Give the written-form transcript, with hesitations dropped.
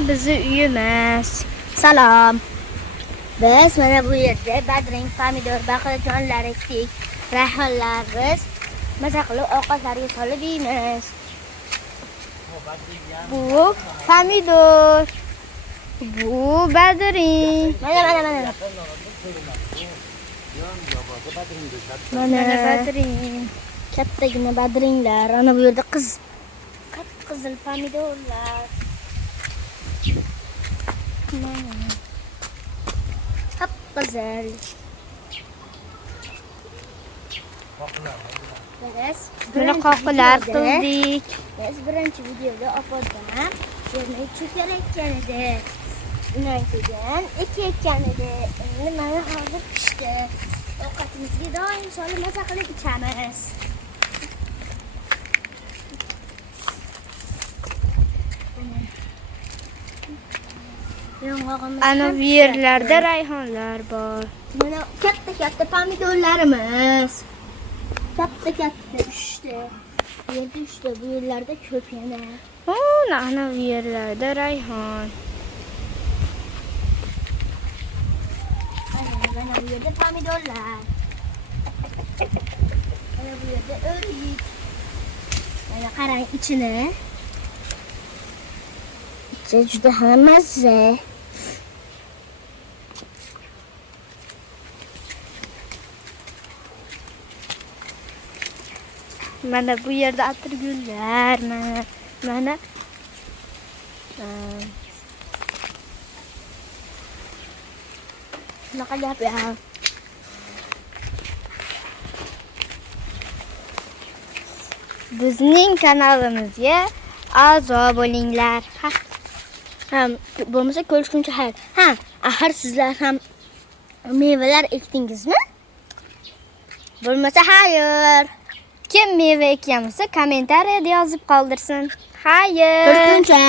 Bizi uyimiz. Salom. Biz mana bu yerda badring, pomidor, baqlajonlar ekdik. Rayhonlar biz maza qilib ovqatlarga solib yeymiz. Bu pomidor. Bu badring. Mana. Mana badring. Kattagina badringlar. Ana bu yerda qizil pomidorlar. Hop güzel. Böyle kokular qildik. Biz birinchi videoda opadan yerni cho'kayotgan edi. Undan keyin ekayotgan edi. Endi mana hozir pishdi. Ovqatimizga doim solib maza qilib ichamiz. Ana bu yerlarda rayhonlar bor. Mana katta pomidorlarimiz. Katta üçte. Yerda üçte, bu yerlarda ko'p yana. Ana bu yerlarda rayhon. Mana bu yerda pomidorlar. Mana bu yerda o'rik. Mana qarang ichini. İçi juda ham mazza. Mana bu yerda atirgullar, mana shunaqa gap ya. Bizning kanalimizga a'zo bo'linglar. Bo'lmasa ko'rishguncha xayr. Axir sizlar ham mevalar ekdingizmi? Bo'lmasa xayr. Kim meva ekkansa kommentariyada yozib qoldirsin. Xayr. Ko'rishguncha.